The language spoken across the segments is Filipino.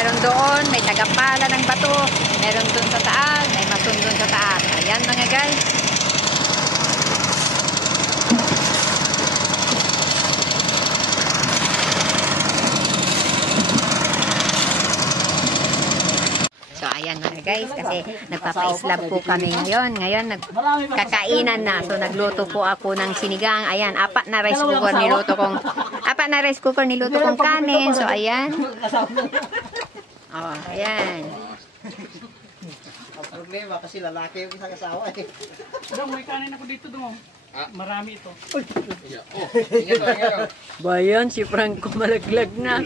meron doon, may tagapala ng bato, meron doon sa taas, may mason doon sa taas. Ayan mga guys. So ayan mga guys, kasi nagpapa-islab po kami ngayon. Ngayon nagkakainan na. So nagluto po ako ng sinigang. Ayan, apat na rice cooker niluto kong kanin. So ayan. Oh, ayan. Ang problema kasi lalaki yung isang asawa eh. Dong, may kanin ako dito dong. Marami ito. Bayan, si Franco malaglag na.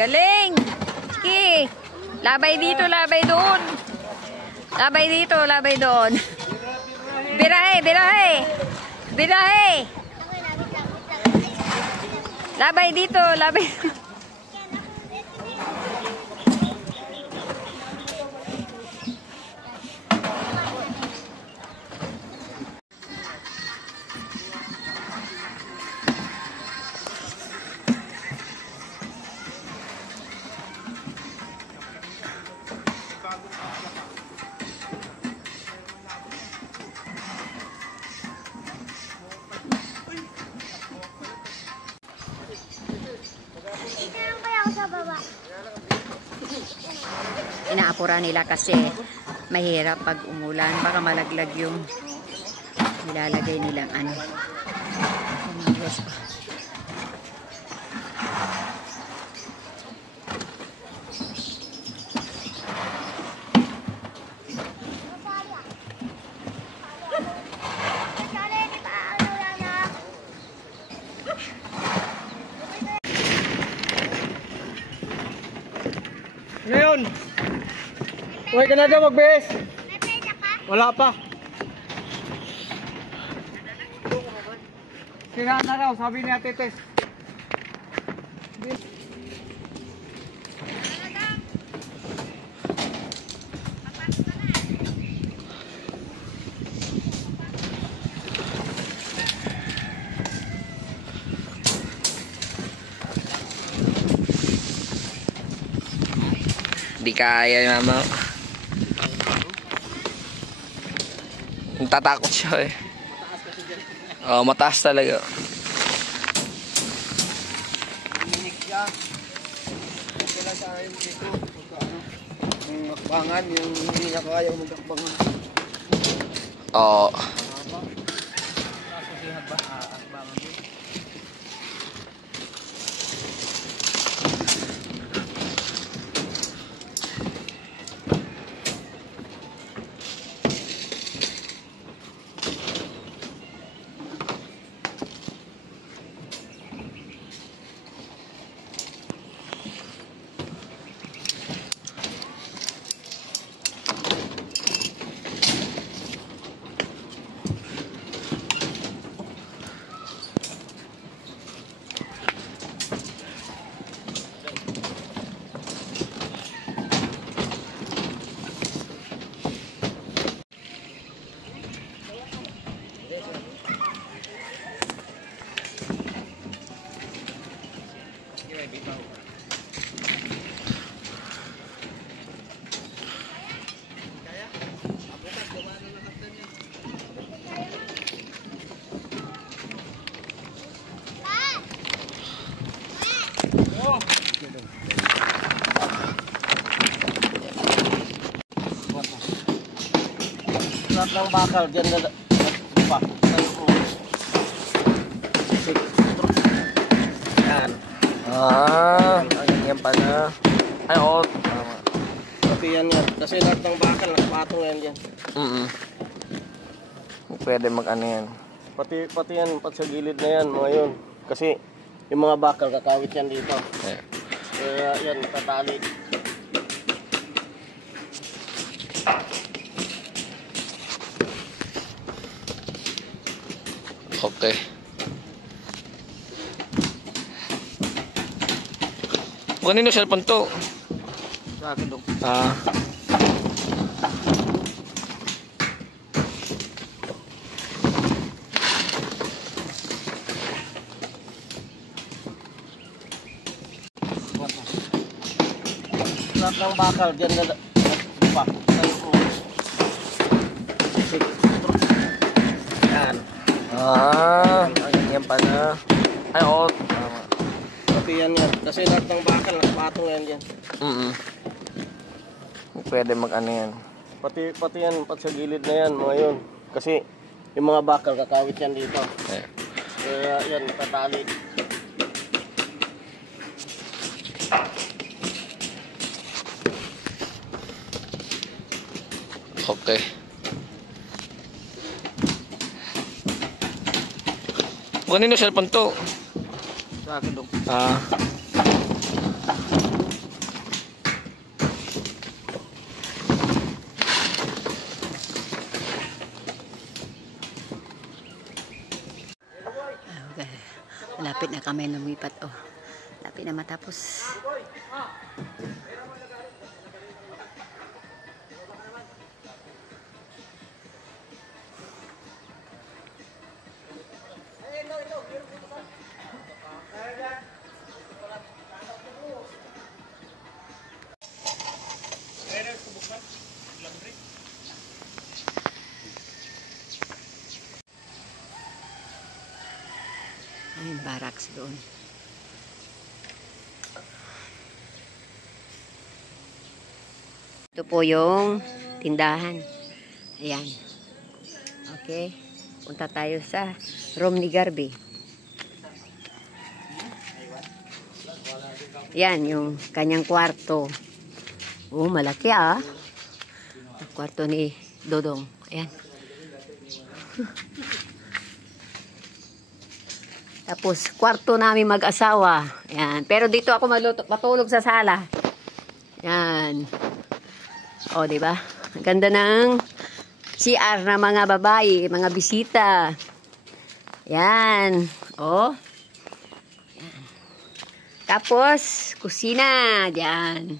Galing! Sige! Labay dito, labay doon. Labay dito, labay doon. Birahe, birahe! Birahe! Labay dito, labay dito. Inaapura nila kasi mahirap pag umulan, baka malaglag yung nilalagay nilang ano. Ngayon! Uy ka na daw magbihis! Wala pa! Sira na raw, sabi ni Ate Tess. Di kaya mama. Natatakot siya eh. Oh, mataas talaga. Minik siya. Kailan sa akin dito. Yung makbangan, yung hindi niya kaya magkakbangan. Oo. Lahat ng bakal dyan na pa. Ah, yan pala. Ay, oo. Pati yan Kasi lahat ng bakal, nakapatong yan dyan. Pwede mag-ano yan. Pati yan, pati sa gilid na yan, mga yun. Kasi yung mga bakal, kakawit yan dito. Yeah. Kaya yan, tatali. Okay. Kanino cellphone to? Sa akin dong. Ah. Lahat ng bakal, dyan na pa. Yan. Ah, ganyan pala. Ay, oo. Pati yan yan. Kasi lahat ng bakal, nakapatong yan dyan. Pwede mag-ano yan. Pati yan, pati sa gilid na yan, mga yun. Kasi yung mga bakal, kakawit yan dito. Yeah. Kaya yan, tatali. Okay. Kanino cellphone to? Sa akin dong. Ah. Malapit na kami lumipat. Oh, malapit na matapos. Ay, barracks doon. Ito po yung tindahan. Ayan. Okay. Punta tayo sa room ni Garby. Yan, yung kanyang kwarto. Oh, malaki ah. Ang kwarto ni Dodong. Ayan. Tapos, kwarto namin mag-asawa. Ayan. Pero dito ako matulog sa sala. Ayan. O, diba? Ang ganda ng CR na mga babae, mga bisita. Ayan. O. Ayan. Tapos, kusina. Ayan.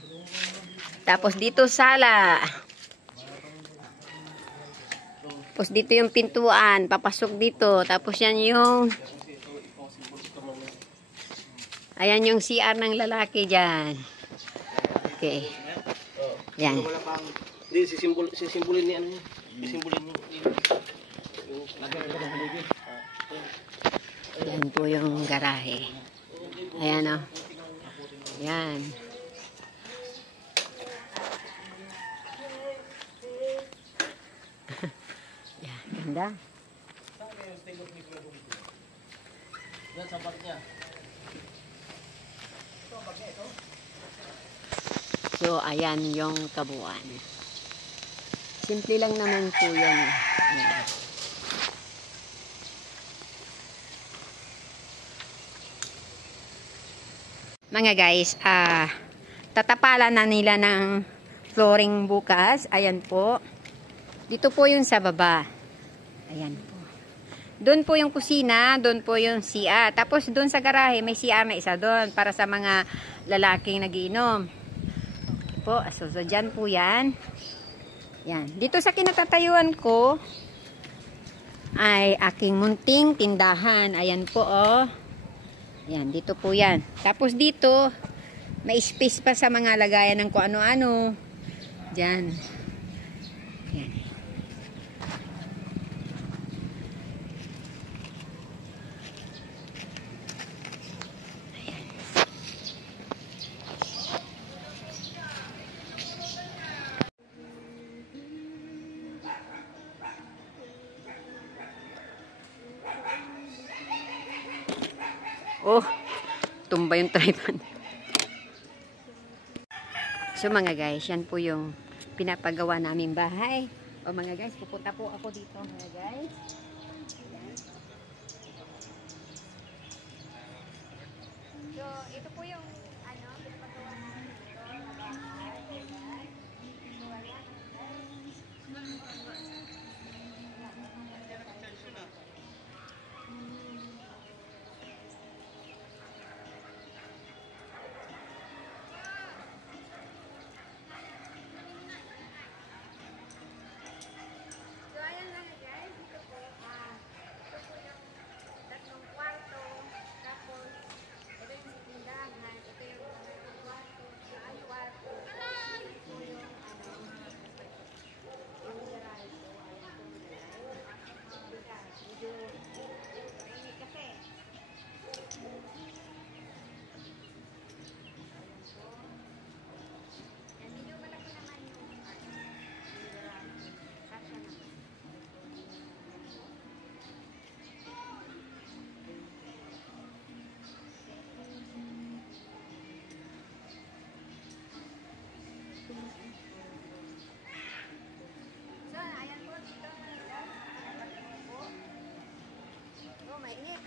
Tapos, dito sala. Tapos, dito yung pintuan. Papasok dito. Tapos, yan yung... Ayan yung CR ng lalaki dyan. Okay. Yan. Hindi, sisimbolin ni ano yun. Sisimbolin ni... Yan po yung garahe. Ayan o. Yan. Yan, ganda. Yan, sabat niya. So, ayan yung kabuuan. Simple lang naman po yan. Ayan. Mga guys, tatapalan na nila ng flooring bukas. Ayan po. Dito po yung sa baba. Ayan po. Doon po yung kusina, doon po yung CR. Tapos doon sa garahe, may CR na isa doon para sa mga lalaking nagiinom. Po, so dyan po yan. Yan. Dito sa kinatatayuan ko ay aking munting tindahan. Ayan po, oh. Yan, dito po yan. Tapos dito, may space pa sa mga lagayan ng kung ano-ano. Dyan. Yan. Oh, tumba yung tripod. So mga guys, yan po yung pinapagawa namin bahay. O mga guys, pupunta po ako dito mga guys. Ayan. So, ito po yung ano, pinapagawa namin dito na bahay. Ayan. So, ayan. So, ayan lang guys. Dito po, ito po yung tatlong kwarto. Tapos, ito yung tindahan. Ito yung kwarto. Ang kwarto. Ito po yung yung garage. So, ayan po yung garage. Medyo mainit kasi. Yan, medyo malaki naman yung garage. Kasya naman. So, ayan po dito. Ayan po. Oh, mainit.